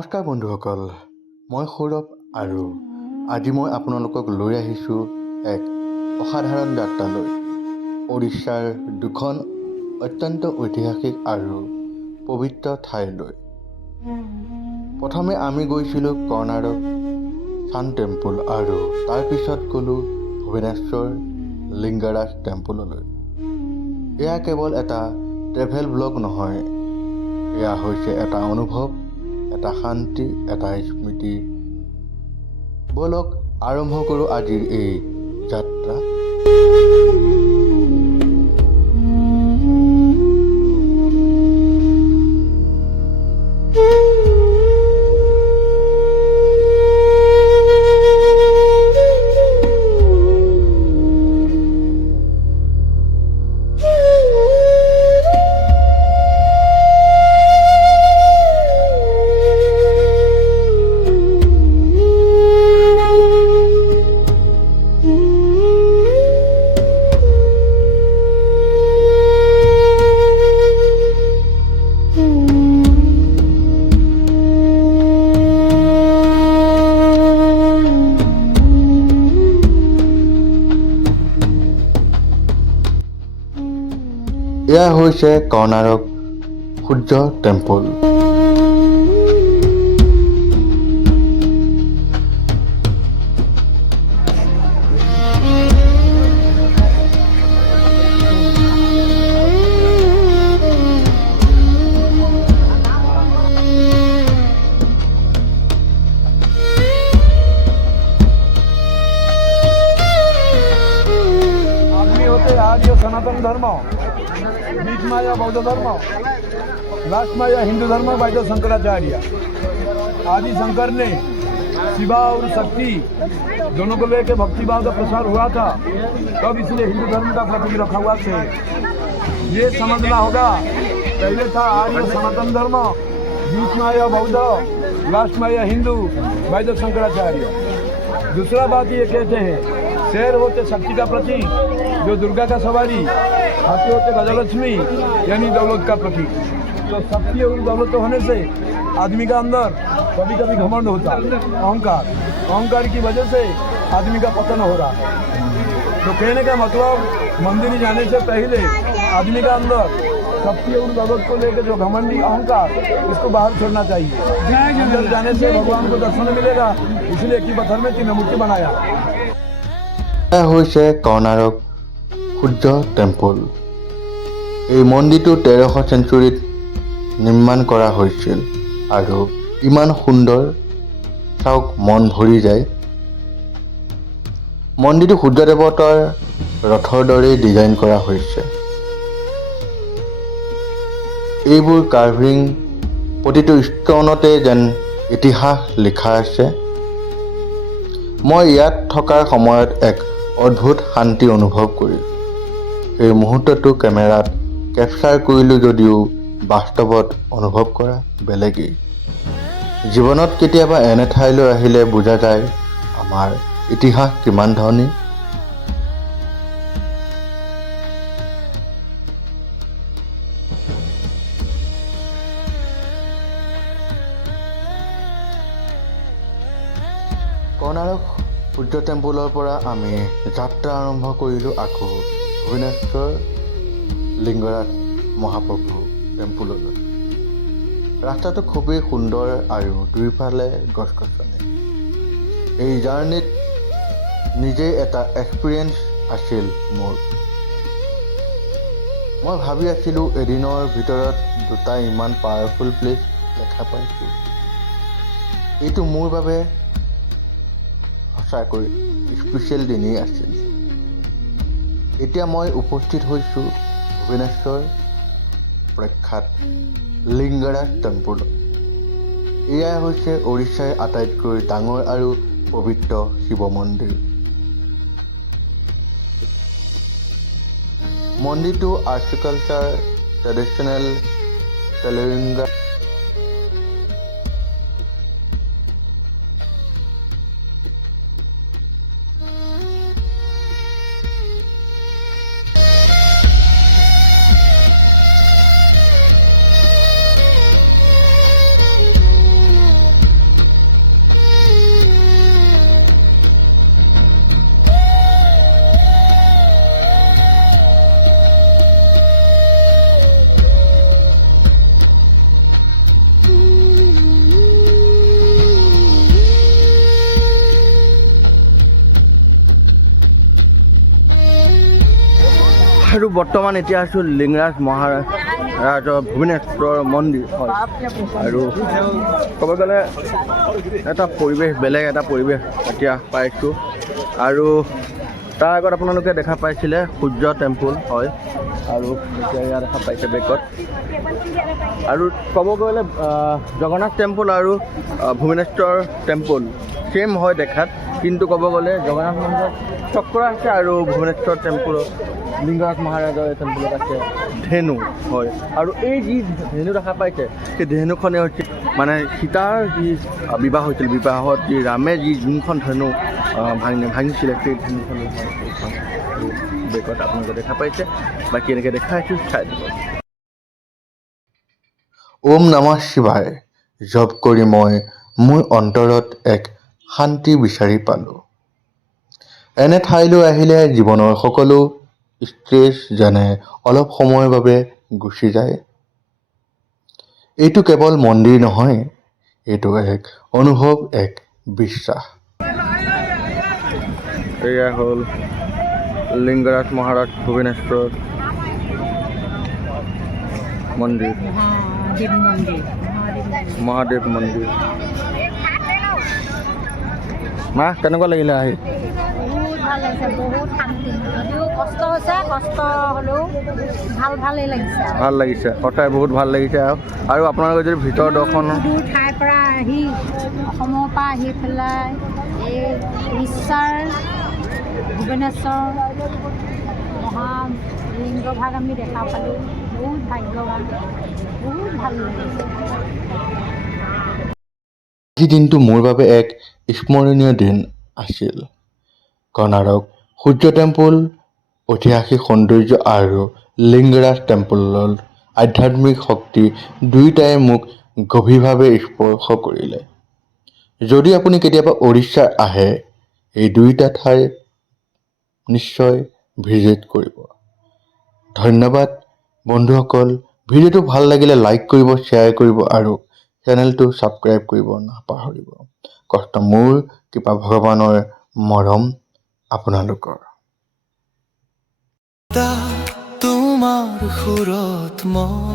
নমস্কাৰ বন্ধুসকল, মই সৌৰভ আৰু আজি মই আপোনালোকক লৈ আহিছোঁ এক অসাধাৰণ যাত্ৰালৈ। উৰিষ্যাৰ দুখন অত্যন্ত ঐতিহাসিক আৰু পবিত্ৰ ঠাইলৈ। প্ৰথমে আমি গৈছিলোঁ কৰ্ণাটক ছান টেম্পল আৰু তাৰপিছত গ'লোঁ ভুৱনেশ্বৰ লিংগাৰাজ টেম্পললৈ। এয়া কেৱল এটা ট্ৰেভেল ব্লগ নহয়, এয়া হৈছে এটা অনুভৱ, এটা শান্তি, এটা স্মৃতি। বলক আৰম্ভ কৰোঁ আজিৰ এই যাত্ৰা। এয়া হৈছে কৰ্ণাটক সূৰ্য টেম্পল। आर्य सनातन धर्म, बीच में आया बौद्ध धर्म, लास्ट में आया हिंदू धर्म बाय द शंकराचार्य। आदि शंकर ने शिवा और शक्ति दोनों को लेकर भक्ति भाव का प्रसार हुआ था, तब इसलिए हिंदू धर्म का प्रतीक रखा हुआ है। ये समझना होगा, पहले था आर्य सनातन धर्म, बीच में आया बौद्ध, लास्ट में आया हिंदू बाय द शंकराचार्य। दूसरा बात ये कहते हैं, शेर होते शक्ति का प्रतीक, जो दुर्गा का सवारी, हाथी होते गजलक्ष्मी यानी दौलत का प्रतीक। तो शक्ति और दौलत होने से आदमी का अंदर कभी कभी घमंड होता, अहंकार की वजह से आदमी का पतन हो रहा है। तो कहने का मतलब, मंदिर जाने से पहले आदमी का अंदर शक्ति और दौलत को लेकर जो घमंडी अहंकार, इसको बाहर छोड़ना चाहिए। अंदर जाने से भगवान को दर्शन मिलेगा, इसलिए की पत्थर में 3 मूर्ति बनाया। এয়া হৈছে কৰ্ণাটক সূৰ্য টেম্পল। এই মন্দিৰটো 1300 চেঞ্চুৰীত নিৰ্মাণ কৰা হৈছিল আৰু ইমান সুন্দৰ, চাওক মন ভৰি যায়। মন্দিৰটো সূৰ্য দেৱতাৰ ৰথৰ দৰেই ডিজাইন কৰা হৈছে। এইবোৰ কাৰ্ভিং, প্ৰতিটো ষ্টনতে যেন ইতিহাস লিখা আছে। মই ইয়াত থকাৰ সময়ত এক অদ্ভুত শান্তি অনুভৱ কৰিলোঁ। সেই মুহূৰ্তটো কেমেৰাত কেপচাৰ কৰিলোঁ যদিও বাস্তৱত অনুভৱ কৰা বেলেগেই। জীৱনত কেতিয়াবা এনে ঠাইলৈ আহিলে বুজা যায় আমাৰ ইতিহাস কিমান ধনী। কৰ্ণাটক সূৰ্য টেম্পলৰ পৰা আমি যাত্ৰা আৰম্ভ কৰিলোঁ আকৌ ভুৱনেশ্বৰ লিংগৰাজ মহাপ্ৰভু টেম্পললৈ। ৰাস্তাটো খুবেই সুন্দৰ আৰু দুয়োফালে গছ গছনি। এই জাৰ্ণিত নিজেই এটা এক্সপিৰিয়েঞ্চ আছিল মোৰ। মই ভাবি আছিলোঁ এদিনৰ ভিতৰত 2টা ইমান পাৱাৰফুল প্লেচ দেখা পাইছোঁ। এইটো মোৰ বাবে সঁচাকৈ স্পেচিয়েল দিনেই আছিল। এতিয়া মই উপস্থিত হৈছোঁ ভুৱনেশ্বৰ প্ৰখ্যাত লিংগাৰাজ টেম্পলত। এয়াই হৈছে উৰিষ্যাৰ আটাইতকৈ ডাঙৰ আৰু পবিত্ৰ শিৱ মন্দিৰ। মন্দিৰটো আৰ্কিটেক্সাৰ ট্ৰেডিশ্যনেল তেলেংগা আৰু বৰ্তমান এতিয়া আছোঁ লিংৰাজ মহাৰাজৰ ভূৱনেশ্বৰ মন্দিৰ হয় আৰু ক'ব গ'লে এটা পৰিৱেশ বেলেগ এটা পৰিৱেশ এতিয়া পাইছোঁ আৰু তাৰ আগত আপোনালোকে দেখা পাইছিলে সূৰ্য টেম্পল হয় আৰু এতিয়া ইয়াত দেখা পাইছে বেকত আৰু ক'ব গ'লে জগন্নাথ টেম্পল আৰু ভূৱনেশ্বৰ টেম্পল ছেম হয় দেখাত কিন্তু ক'ব গ'লে জগন্নাথ মন্দিৰত চক্ৰ আছে আৰু ভূৱনেশ্বৰ টেম্পলত লিংগৰাজ মহাৰাজৰ টেম্পলত আছে ধেনু হয় আৰু এই যি ধেনু দেখা পাইছে সেই ধেনুখনে হৈছে মানে সীতাৰ যি বিবাহ হৈছিল বিবাহত যি ৰামে যি যোনখন ধেনু ভাঙিছিলে সেই ধেনুখনে হয় এইখন বেগত আপোনালোকে দেখা পাইছে বাকী এনেকৈ দেখাইছোঁ চাই দিব ওম নমঃ শিৱায় জপ কৰি মই মোৰ অন্তৰত এক শান্তি বিচাৰি পালোঁ এনে ঠাইলৈ আহিলে জীৱনৰ সকলো ষ্ট্ৰেছ যেনে অলপ সময়ৰ বাবে গুচি যায় এইটো কেৱল মন্দিৰ নহয় এইটো এক অনুভৱ এক বিশ্বাস এয়া হ'ল লিংগৰাজ মহাৰাজ ভূৱনেশ্বৰ মন্দিৰ মহাদেৱ মন্দিৰ মা কেনেকুৱা লাগিলে আহি বহুত ভাল লাগিছে বহুত শান্তি যদিও কষ্ট হৈছে কষ্ট হ'লেও ভালেই লাগিছে ভাল লাগিছে সঁচাই বহুত ভাল লাগিছে আৰু আপোনালোকে যদি ভিতৰ দৰ্শন দূৰ ঠাইৰ পৰা আহি অসমৰ পৰা আহি পেলাই এই উৰিষ্যাৰ ভূৱনেশ্বৰ মহালিংগভাগ আমি দেখা পালোঁ বহুত ভাগ্যৱান বহুত ভাল লাগিছে আজি দিনটো মোৰ বাবে এক স্মৰণীয় দিন আছিল কৰ্ণাটক সূৰ্য টেম্পল ঐতিহাসিক সৌন্দৰ্য আৰু লিংগৰাজ টেম্পলৰ আধ্যাত্মিক শক্তি দুয়োটাই মোক গভীৰভাৱে স্পৰ্শ কৰিলে যদি আপুনি কেতিয়াবা উৰিষ্যা আহে এই দুয়োটা ঠাই নিশ্চয় ভিজিট কৰিব ধন্যবাদ বন্ধুসকল ভিডিঅ'টো ভাল লাগিলে লাইক কৰিব শ্বেয়াৰ কৰিব আৰু চেনেলটো ছাবস্ক্ৰাইব কৰিব নাপাহৰিব কষ্ট মোৰ কৃপা ভগৱানৰ মৰম আপোনালোকৰ তোমাৰ সুৰত মই